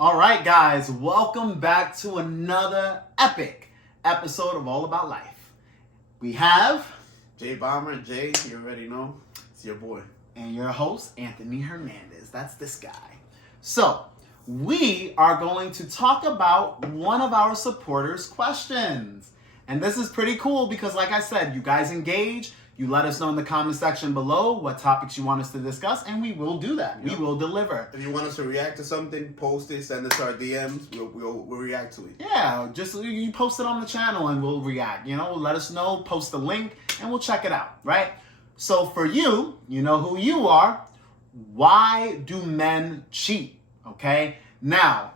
All right, guys, welcome back to another epic episode of All About Life. We have J Bomber, Jay, you already know, it's your boy. And your host, Anthony Hernandez. That's this guy. So, we are going to talk about one of our supporters' questions. And this is pretty cool because, like I said, you guys engage. You let us know in the comment section below what topics you want us to discuss, and we will do that. Yep. We will deliver. If you want us to react to something, post it, send us our DMs. We'll react to it. Yeah, just you post it on the channel and we'll react. Let us know, post the link, and we'll check it out, right? So for you, you know who you are. Why do men cheat? Okay? Now,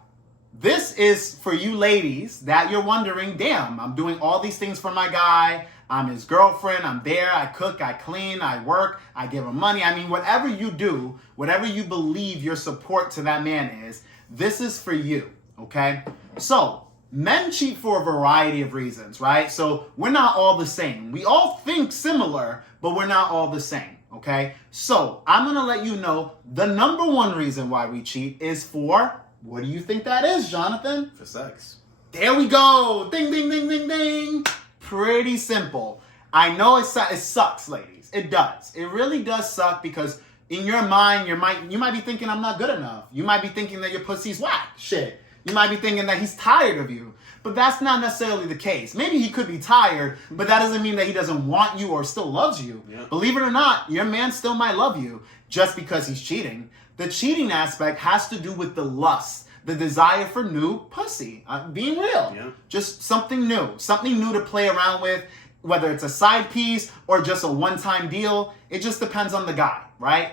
this is for you ladies that you're wondering, damn, I'm doing all these things for my guy. I'm his girlfriend. I'm there. I cook. I clean. I work. I give him money. I mean, whatever you do, whatever you believe your support to that man is, this is for you, okay? So, men cheat for a variety of reasons, right? So, we're not all the same. We all think similar, but we're not all the same, okay? So, I'm going to let you know the number one reason why we cheat is for, what do you think that is, Jonathan? For sex. There we go. Ding, ding, ding, ding, ding. Pretty simple. I know it sucks, ladies. It does. It really does suck because in your mind, you might be thinking I'm not good enough. You might be thinking that your pussy's whack. Shit. You might be thinking that he's tired of you. But that's not necessarily the case. Maybe he could be tired, but that doesn't mean that he doesn't want you or still loves you. Yep. Believe it or not, your man still might love you just because he's cheating. The cheating aspect has to do with the lust. The desire for new pussy. Being real. Yeah. Just something new. Something new to play around with, whether it's a side piece or just a one-time deal. It just depends on the guy, right?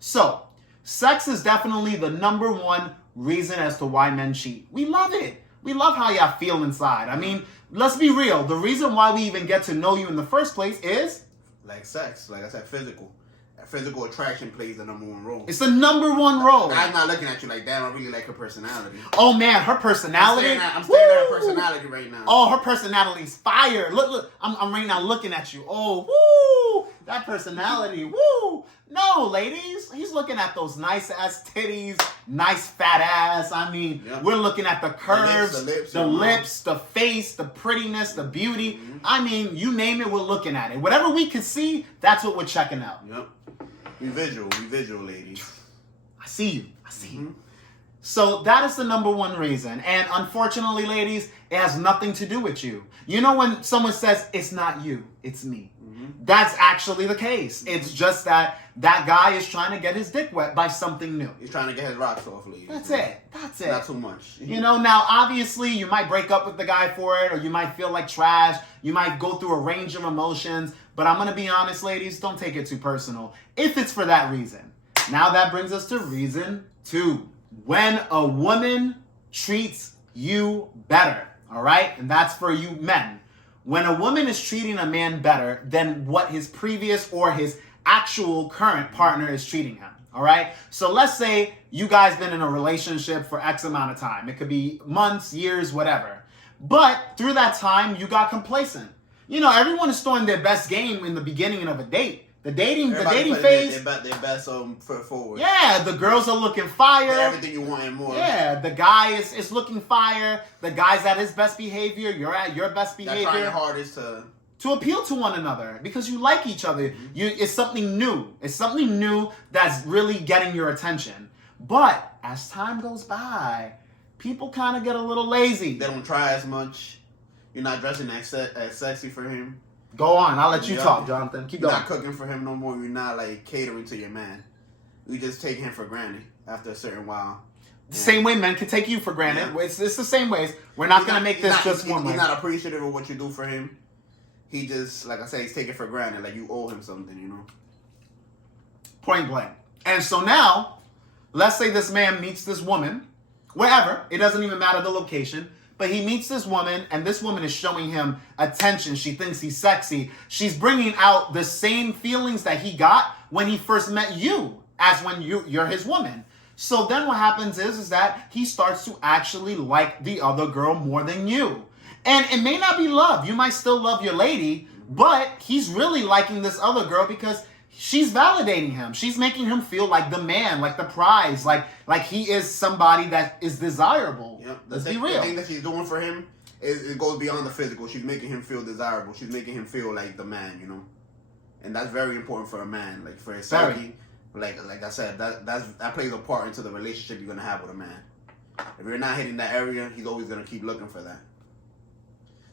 So, sex is definitely the number one reason as to why men cheat. We love it. We love how y'all feel inside. I mean, let's be real. The reason why we even get to know you in the first place is... like sex. Like I said, physical. Physical attraction plays the number one role. It's the number one role. I'm not looking at you like that. I really like her personality. Oh man, her personality. I'm staring at her personality right now. Oh, her personality's fire. Look. I'm right now looking at you. Oh, woo! That personality. Woo! No, ladies. He's looking at those nice ass titties, nice fat ass. I mean, yep. We're looking at the curves, the lips, the face, the prettiness, the beauty. Mm-hmm. I mean, you name it, we're looking at it. Whatever we can see, that's what we're checking out. Yep. We visual, ladies. I see you. So that is the number one reason. And unfortunately, ladies, it has nothing to do with you. You know when someone says, it's not you, it's me. Mm-hmm. That's actually the case. Mm-hmm. It's just that guy is trying to get his dick wet by something new. He's trying to get his rocks off, ladies. That's it. Not too much. Now, obviously, you might break up with the guy for it, or you might feel like trash. You might go through a range of emotions. But I'm going to be honest, ladies, don't take it too personal if it's for that reason. Now that brings us to reason 2. When a woman treats you better, all right? And that's for you men. When a woman is treating a man better than what his previous or his actual current partner is treating him, all right? So let's say you guys been in a relationship for X amount of time. It could be months, years, whatever. But through that time, you got complacent. Everyone is throwing their best game in the beginning of a date. The dating phase. Their best foot forward. Yeah, the girls are looking fire. Everything you want and more. Yeah, the guy is looking fire. The guy's at his best behavior. You're at your best behavior. They're trying their hardest to appeal to one another because you like each other. Mm-hmm. It's something new. It's something new that's really getting your attention. But as time goes by, people kind of get a little lazy. They don't try as much. You're not dressing as sexy for him. Go on. I'll let you talk, Jonathan. Keep going. You're not cooking for him no more. You're not catering to your man. You just take him for granted after a certain while. The same way men can take you for granted. Yeah. It's the same ways. We're not going to make this just one way. He's not appreciative of what you do for him. He just, like I say, he's taking for granted. Like you owe him something, Point blank. And so now, let's say this man meets this woman, wherever. It doesn't even matter the location. But he meets this woman, and this woman is showing him attention. She thinks he's sexy. She's bringing out the same feelings that he got when he first met you, as when you're his woman. So then what happens is that he starts to actually like the other girl more than you. And it may not be love. You might still love your lady, but he's really liking this other girl because she's validating him. She's making him feel like the man, like the prize, like he is somebody that is desirable. Yep. Let's be real. The thing that she's doing for him it goes beyond the physical. She's making him feel desirable. She's making him feel like the man, you know. And that's very important for a man, like for his psyche. Like I said, that plays a part into the relationship you're gonna have with a man. If you're not hitting that area, he's always gonna keep looking for that.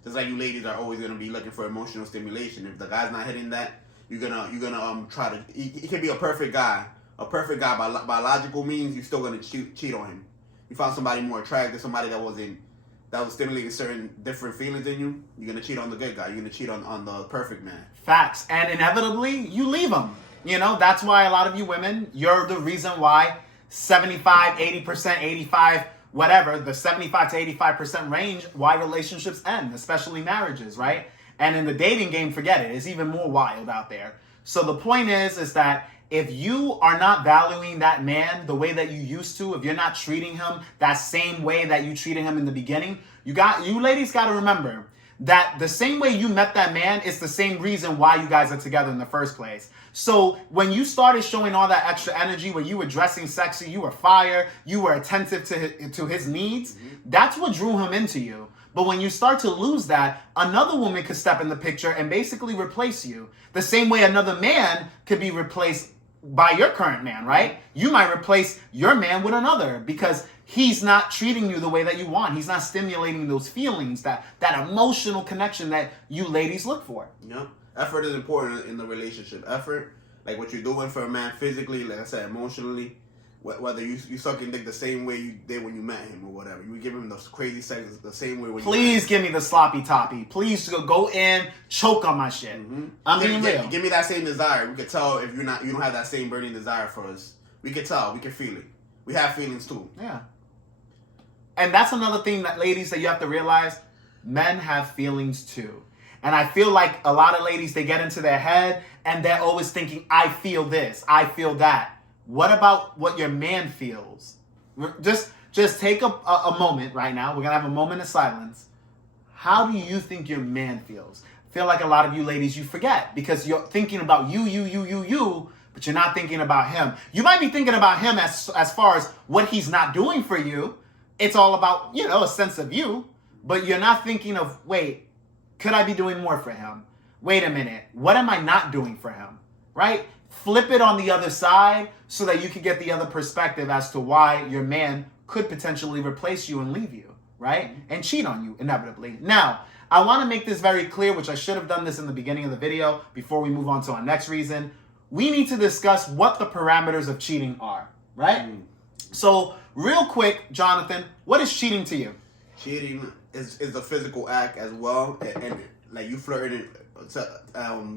Just like you ladies are always gonna be looking for emotional stimulation. If the guy's not hitting that, you're gonna try to. He can be a perfect guy. A perfect guy by logical means, you're still gonna cheat on him. You found somebody more attractive, somebody that was stimulating certain different feelings in you. You're gonna cheat on the good guy. You're gonna cheat on the perfect man. Facts. And inevitably, you leave him. You know, that's why a lot of you women, you're the reason why 75, 80%, 85, whatever, the 75 to 85% range, why relationships end, especially marriages, right? And in the dating game, forget it. It's even more wild out there. So the point is that if you are not valuing that man the way that you used to, if you're not treating him that same way that you treated him in the beginning, you ladies got to remember that the same way you met that man is the same reason why you guys are together in the first place. So when you started showing all that extra energy, when you were dressing sexy, you were fire, you were attentive to his needs, that's what drew him into you. But when you start to lose that, another woman could step in the picture and basically replace you. The same way another man could be replaced by your current man, right? You might replace your man with another because he's not treating you the way that you want. He's not stimulating those feelings, that emotional connection that you ladies look for. Yep. Effort is important in the relationship. Effort, like what you're doing for a man physically, like I said, emotionally, whether you sucking dick the same way you did when you met him or whatever. You give him those crazy sex the same way when Please give me the sloppy toppy. Please go in, choke on my shit. I'm being real. Give me that same desire. We could tell if you don't have that same burning desire for us. We could tell. We can feel it. We have feelings too. Yeah. And that's another thing that ladies that you have to realize, men have feelings too. And I feel like a lot of ladies, they get into their head and they're always thinking, I feel this, I feel that. What about what your man feels? Just take a moment right now. We're going to have a moment of silence. How do you think your man feels? I feel like a lot of you ladies, you forget because you're thinking about you, but you're not thinking about him. You might be thinking about him as far as what he's not doing for you. It's all about, a sense of you, but you're not thinking of, wait, could I be doing more for him? Wait a minute. What am I not doing for him? Right? Flip it on the other side so that you can get the other perspective as to why your man could potentially replace you and leave you, right? And cheat on you inevitably. Now, I want to make this very clear, which I should have done this in the beginning of the video before we move on to our next reason. We need to discuss what the parameters of cheating are, right? So, real quick, Jonathan, what is cheating to you? Cheating is a physical act as well, and like you flirting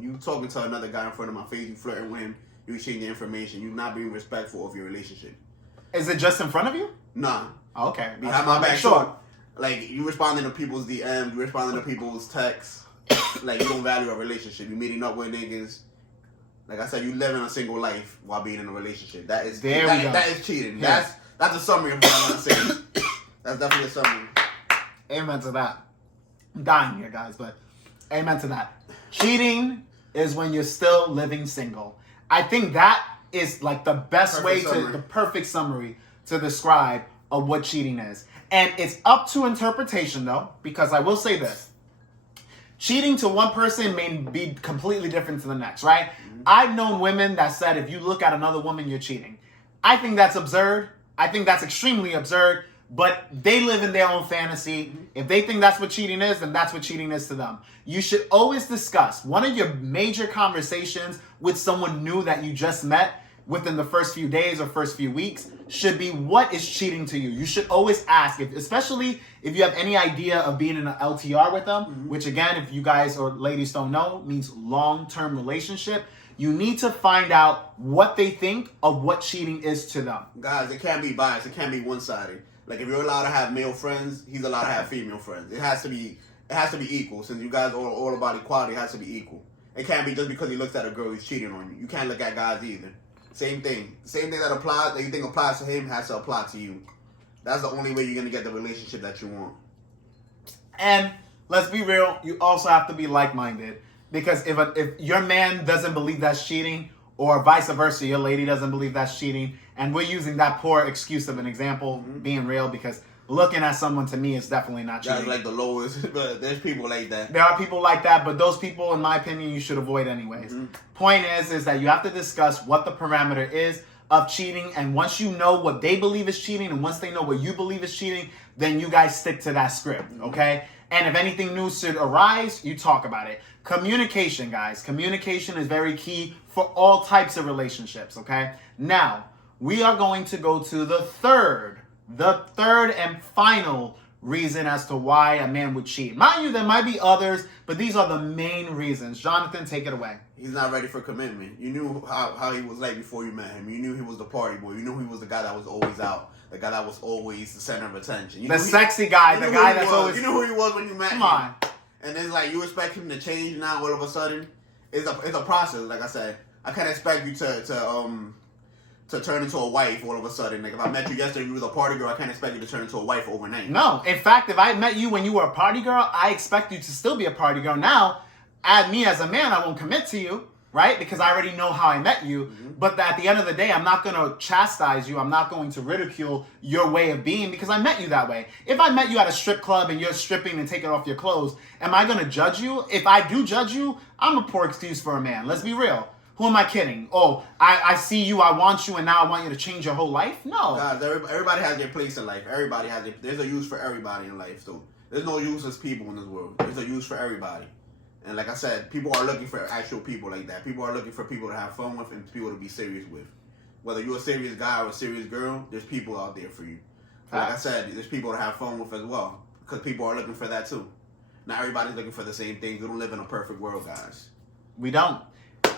you talking to another guy in front of my face, you flirting with him, you exchanging information, you not being respectful of your relationship. Is it just in front of you? Nah. Oh, okay. Behind my back, sure. Like you responding to people's DMs, you responding to people's texts. Like you don't value a relationship. You meeting up with niggas. Like I said, you living a single life while being in a relationship. That is that is cheating. Yeah. That's a summary of what I'm saying. That's definitely a summary. Amen to that. I'm dying here, guys, but amen to that. Cheating is when you're still living single. I think that is like the best the perfect summary to describe of what cheating is. And it's up to interpretation though, because I will say this. Cheating to one person may be completely different to the next, right? Mm-hmm. I've known women that said if you look at another woman, you're cheating. I think that's absurd. I think that's extremely absurd. But they live in their own fantasy. If they think that's what cheating is, then that's what cheating is to them. You should always discuss one of your major conversations with someone new that you just met within the first few days or first few weeks should be, what is cheating to you? You should always ask, especially if you have any idea of being in an LTR with them, which again, if you guys or ladies don't know, means long-term relationship. You need to find out what they think of what cheating is to them. Guys, it can't be biased. It can't be one-sided. Like if you're allowed to have male friends, he's allowed to have female friends. It has to be equal. Since you guys are all about equality, it has to be equal. It can't be just because he looks at a girl, he's cheating on you. You can't look at guys either. Same thing that you think applies to him has to apply to you. That's the only way you're gonna get the relationship that you want. And let's be real, you also have to be like-minded. Because if your man doesn't believe that's cheating, or vice versa, your lady doesn't believe that's cheating, and we're using that poor excuse of an example being real, because looking at someone to me is definitely not cheating. That's like the lowest, but there's people like that. There are people like that, but those people, in my opinion, you should avoid anyways. Point is that you have to discuss what the parameter is of cheating, and once you know what they believe is cheating, and once they know what you believe is cheating, then you guys stick to that script, okay? And if anything new should arise, you talk about it. Communication, guys. Communication is very key for all types of relationships, okay? Now, we are going to go to the third and final reason as to why a man would cheat. Mind you, there might be others, but these are the main reasons. Jonathan, take it away. He's not ready for commitment. You knew how he was like before you met him. You knew he was the party boy. You knew he was the guy that was always out. The guy that was always the center of attention. The sexy guy, the guy that's always... You knew who he was when you met him. Come on. And it's like, you expect him to change now all of a sudden. It's a process, like I said. I can't expect you to turn into a wife all of a sudden. Like, if I met you yesterday, you were the party girl, I can't expect you to turn into a wife overnight. No. In fact, if I met you when you were a party girl, I expect you to still be a party girl. Now, add me as a man, I won't commit to you, right? Because I already know how I met you. But at the end of the day, I'm not going to chastise you. I'm not going to ridicule your way of being because I met you that way. If I met you at a strip club and you're stripping and taking off your clothes, am I going to judge you? If I do judge you, I'm a poor excuse for a man. Let's be real. Who am I kidding? Oh, I see you, I want you, and now I want you to change your whole life? No. Guys, everybody has their place in life. There's a use for everybody in life, so there's no useless people in this world. There's a use for everybody. And like I said, people are looking for actual people like that. People are looking for people to have fun with and people to be serious with. Whether you're a serious guy or a serious girl, there's people out there for you. Like I said, there's people to have fun with as well. Because people are looking for that too. Not everybody's looking for the same things. We don't live in a perfect world, guys. We don't.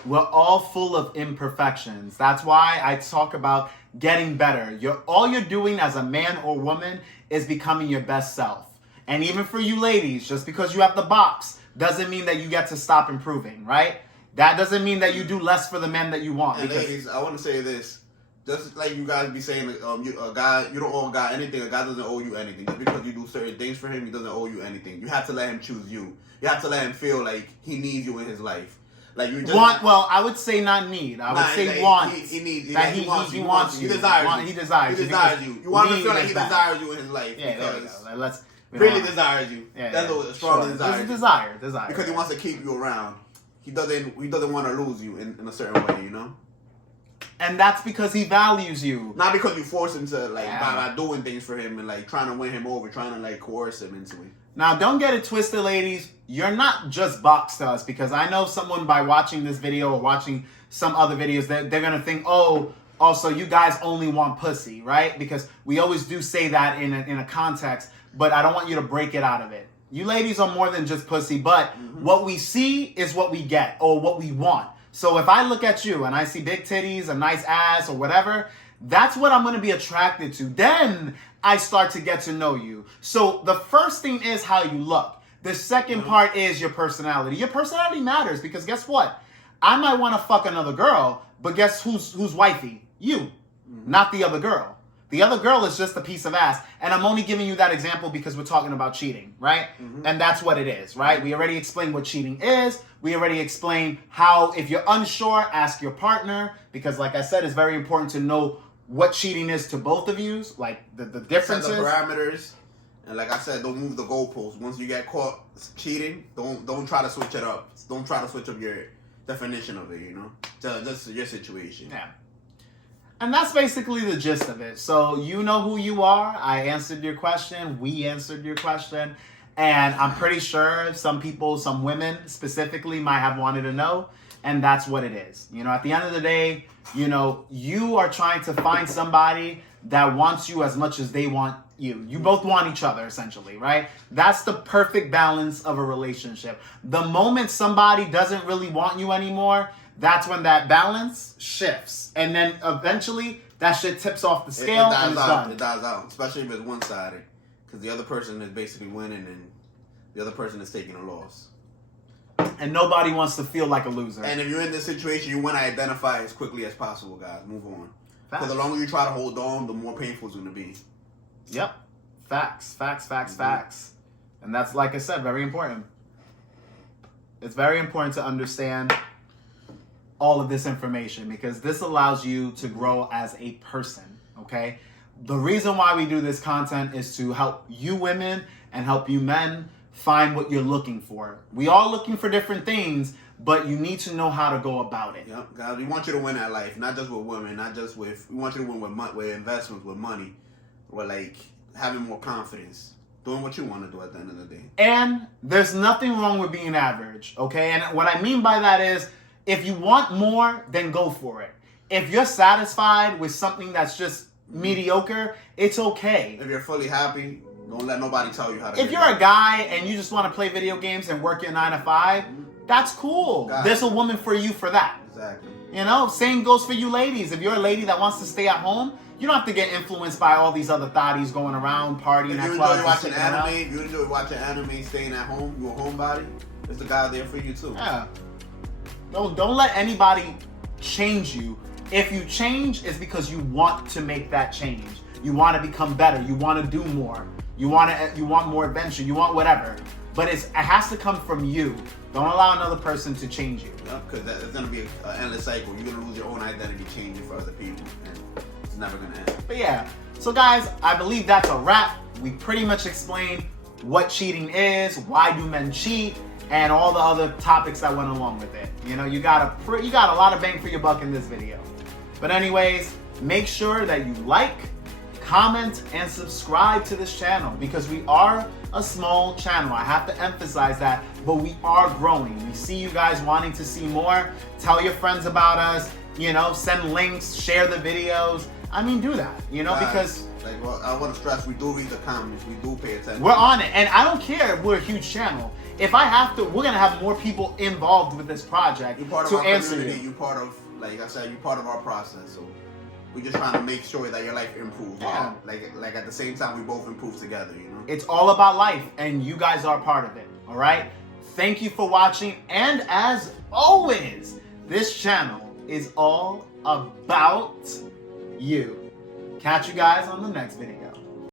We're all full of imperfections. That's why I talk about getting better. All you're doing as a man or woman is becoming your best self. And even for you ladies, just because you have the box doesn't mean that you get to stop improving, right? That doesn't mean that you do less for the men that you want. And ladies, I want to say this. Just like you guys be saying, you don't owe a guy anything. A guy doesn't owe you anything. Just because you do certain things for him, he doesn't owe you anything. You have to let him choose you. You have to let him feel like he needs you in his life. Like you just want. Well, I would say not need. I would say want. He needs. That he wants you. He desires you. He desires you. He desires you. You want to feel like he desires you in his life. Yeah, there we go. Let's really desires you. Yeah, that's a strong desire. It's a desire. Because he wants to keep you around. He doesn't want to lose you in a certain way, you know. And that's because he values you. Not because you force him to by doing things for him and like trying to win him over, trying to like coerce him into it. Now, don't get it twisted, ladies. You're not just box to us, because I know someone by watching this video or watching some other videos that they're gonna think, oh, so you guys only want pussy, right? Because we always do say that in a context, but I don't want you to break it out of it. You ladies are more than just pussy, but what we see is what we get or what we want. So if I look at you and I see big titties, a nice ass, or whatever, that's what I'm going to be attracted to. Then I start to get to know you. So the first thing is how you look. The second part is your personality. Your personality matters because guess what? I might want to fuck another girl, but guess who's wifey? You, not the other girl. The other girl is just a piece of ass. And I'm only giving you that example because we're talking about cheating, right? And that's what it is, right? We already explained what cheating is. We already explained how, if you're unsure, ask your partner. Because like I said, it's very important to know what cheating is to both of you. Like the differences. Set the parameters. And like I said, don't move the goalposts. Once you get caught cheating, don't try to switch it up. Don't try to switch up your definition of it, you know? Just your situation. Yeah. And that's basically the gist of it. So you know who you are. I answered your question. We answered your question. And I'm pretty sure some people, some women specifically, might have wanted to know. And that's what it is. You know, at the end of the day, you know, you are trying to find somebody that wants you as much as they want you. You both want each other, essentially, right? That's the perfect balance of a relationship. The moment somebody doesn't really want you anymore, that's when that balance shifts. And then eventually that shit tips off the scale and it's done. It dies out, especially if it's one-sided. Because the other person is basically winning and the other person is taking a loss. And nobody wants to feel like a loser. And if you're in this situation, you want to identify as quickly as possible, guys. Move on. Because the longer you try to hold on, the more painful it's going to be. Yep. Facts. And that's, like I said, very important. It's very important to understand all of this information because this allows you to grow as a person, okay? The reason why we do this content is to help you women and help you men find what you're looking for. We all looking for different things, but you need to know how to go about it. Yep, guys, we want you to win at life, not just with women, not just with. We want you to win with investments, with money, or like having more confidence, doing what you want to do at the end of the day. And there's nothing wrong with being average, okay? And what I mean by that is, if you want more, then go for it. If you're satisfied with something that's just mediocre, it's okay. If you're fully happy, don't let nobody tell you how to. If you're a guy and you just want to play video games and work your 9 to 5, that's cool. There's a woman for you for that. Exactly. You know, same goes for you ladies. If you're a lady that wants to stay at home, you don't have to get influenced by all these other thotties going around partying at clubs. If you enjoy watching anime, staying at home, you're a homebody, there's a guy there for you too. Yeah. Don't let anybody change you. If you change, it's because you want to make that change. You want to become better. You want to do more. You want more adventure. You want whatever. But it has to come from you. Don't allow another person to change you. Because it's going to be an endless cycle. You're going to lose your own identity changing for other people. And it's never going to end. But yeah. So guys, I believe that's a wrap. We pretty much explained what cheating is, why do men cheat, and all the other topics that went along with it. You know, you got a lot of bang for your buck in this video. But anyways, make sure that you like, comment, and subscribe to this channel because we are a small channel. I have to emphasize that, but we are growing. We see you guys wanting to see more. Tell your friends about us, you know, send links, share the videos. I mean, do that, you know, because... I want to stress, we do read the comments. We do pay attention. We're on it. And I don't care if we're a huge channel. If I have to, we're going to have more people involved with this project you're part of to our answer community. you. You're part of, like I said, you're part of our process. So we're just trying to make sure that your life improves. Yeah. Like at the same time, we both improve together, you know? It's all about life, and you guys are part of it, all right? Thank you for watching. And as always, this channel is all about you. Catch you guys on the next video.